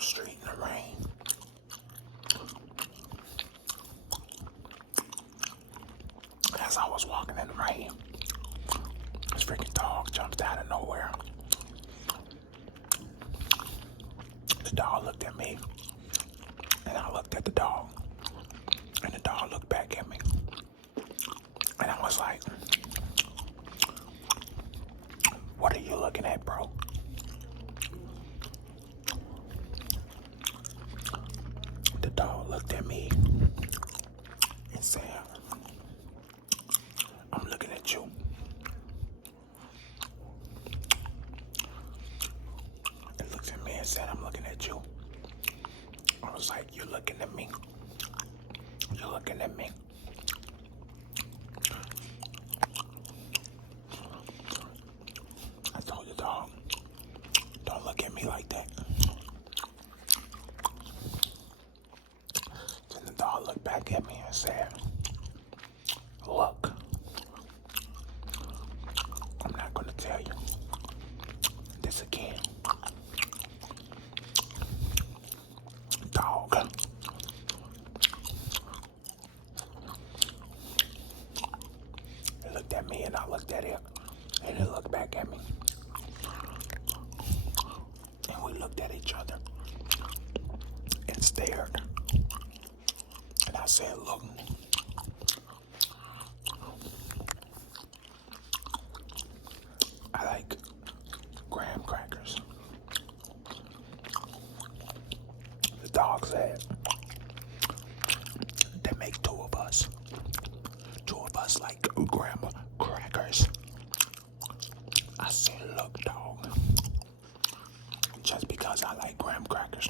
the street in the rain. As I was walking in the rain, this freaking dog jumped out of nowhere. The dog looked at me, and I looked at the dog, and the dog looked back at me. And I was like, what are you looking at, bro? The dog looked at me and said, I'm looking at you. It looked at me and said, I'm looking at you. I was like, you're looking at me. You're looking at me. I told the dog, don't look at me like that. Then the dog looked back at me and said, look, I'm not going to tell you this again. Dog. It looked at me and I looked at it, and it looked back at me. And we looked at each other and stared. And I said, look, I like graham crackers. The dog said, that makes two of us. Two of us like graham crackers. I said, look, dog, just because I like graham crackers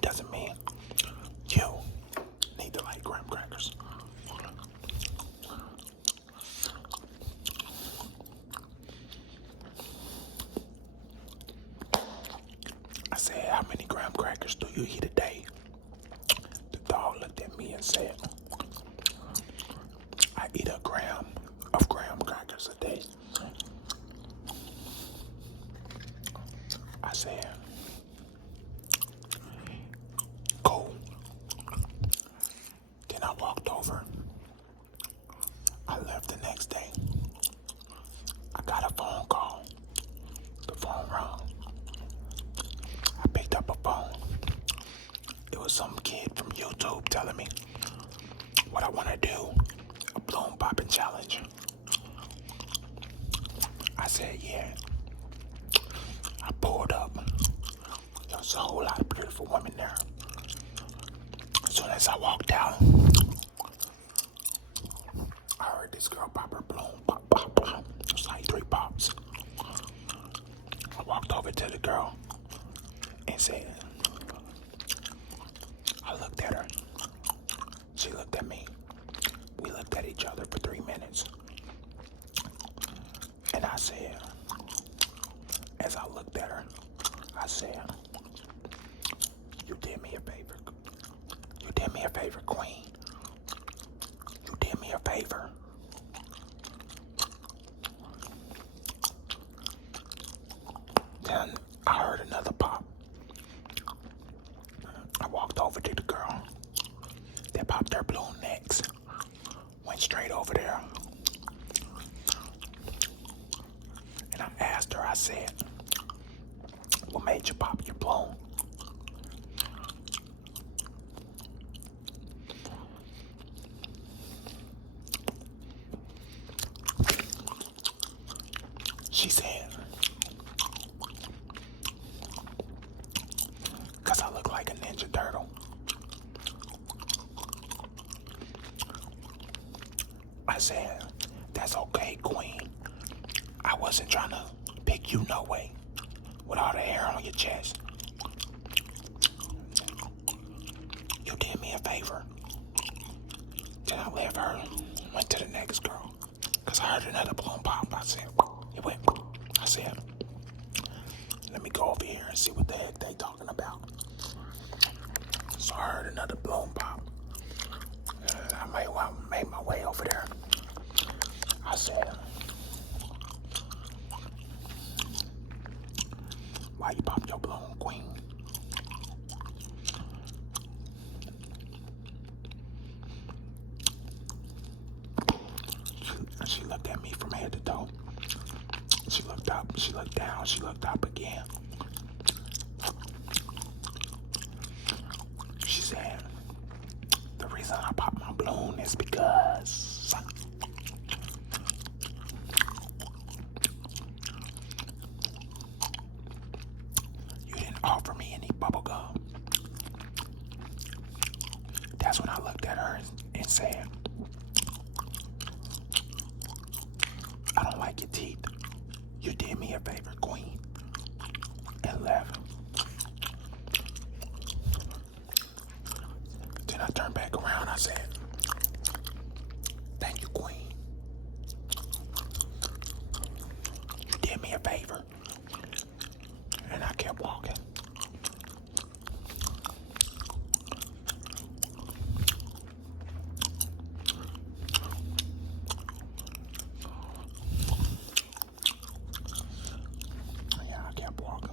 doesn't mean you need to like graham crackers. I said, how many graham crackers do you eat a day? The dog looked at me and said, I eat a gram of graham crackers a day. I said, cool. Then I walked over. I left the next day. I got a phone call. The phone rang. I picked up a phone. It was some kid from YouTube telling me what I want to do, a balloon popping challenge. I said, yeah. I pulled up. There was a whole lot of beautiful women there. As soon as I walked out, I heard this girl pop her balloon. Pop, pop, pop. It was like 3 pops. I walked over to the girl and said, I looked at her. She looked at me. We looked at each other for 3 minutes. And I said, as I looked at her, I said, you did me a favor. You did me a favor, queen. You did me a favor. Then I heard another pop. I walked over to the girl. They popped their balloon next. Went straight over there. And I asked her, I said, what made you pop your balloon? She said, because I look like a Ninja Turtle. I said, that's okay, queen. I wasn't trying to pick you no way with all the hair on your chest. You did me a favor. Then I left her, went to the next girl. Because I heard another balloon pop. I said, it went. I said, let me go over here and see what the heck they talking about. So I heard another balloon pop. I made my way over there. I said, why you pop your balloon, queen? down. She looked up again. She said, the reason I popped my balloon is because you didn't offer me any bubble gum. That's when I looked at her and said, I don't like your teeth. You did me a favor, queen. And left. Then I turned back around. I said, thank you, queen. You did me a favor. And I kept walking. Yeah, I kept walking.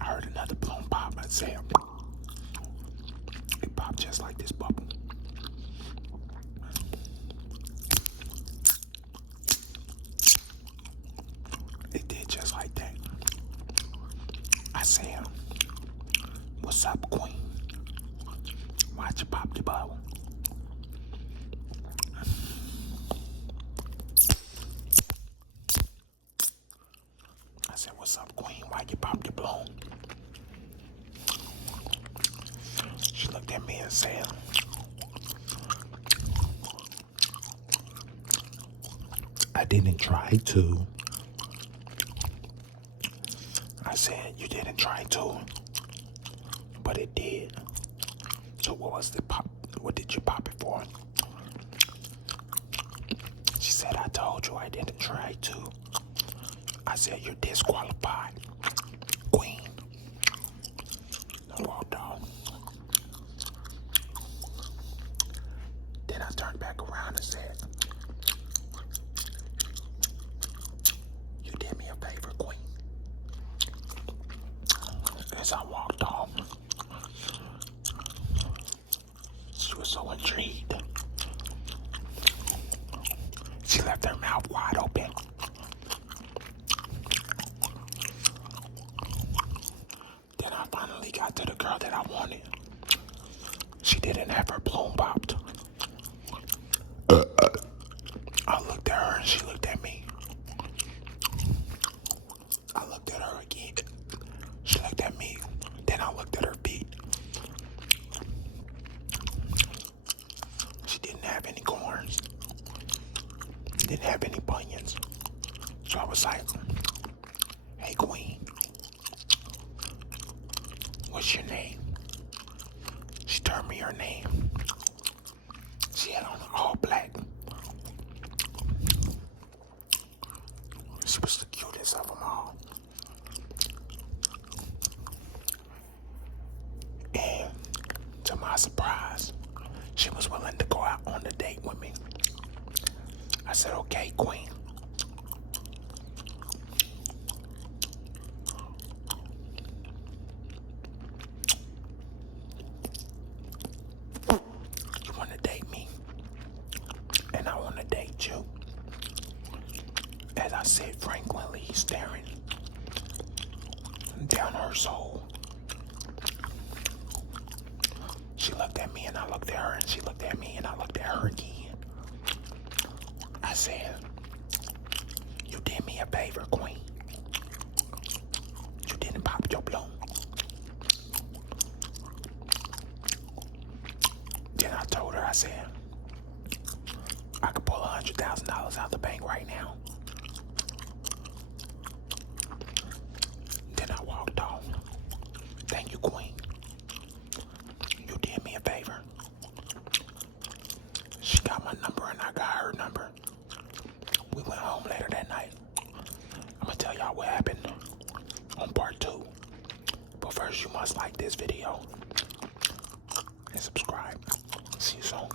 I heard another balloon pop. I said, it popped just like this bubble. It did just like that. I said, what's up, queen? Why'd you pop the bubble? I said, what's up, queen? Why'd you pop the balloon? She looked at me and said, I didn't try to. I said, you didn't try to, but it did. So what was the pop? What did you pop it for? She said, I told you I didn't try to. I said, you're disqualified, queen. I walked off. Then I turned back around and said, you did me a favor, queen. As I walked off, she was so intrigued. She left her mouth wide open. Then I finally got to the girl that I wanted. She didn't have her balloon popped. I looked at her and she looked at me. I looked at her again. She looked at me. Then I looked at her feet. She didn't have any corns. Didn't have any bunions. So I was like, hey, queen, what's your name? She told me her name. She had on all black. She was the cutest of them all. And to my surprise, she was willing to go out on a date with me. I said, okay, queen. You want to date me? And I want to date you. As I said frankly, staring down her soul. She looked at me and I looked at her and she looked at me and I looked at her again. I said, you did me a favor, queen. You didn't pop your balloon. Then I told her, I said, I could pull $100,000 out the bank right now. Then I walked off. Thank you, queen. You did me a favor. She got my number and I got her number. We went home later that night. I'm gonna tell y'all what happened on part 2. But first, you must like this video and subscribe. See you soon.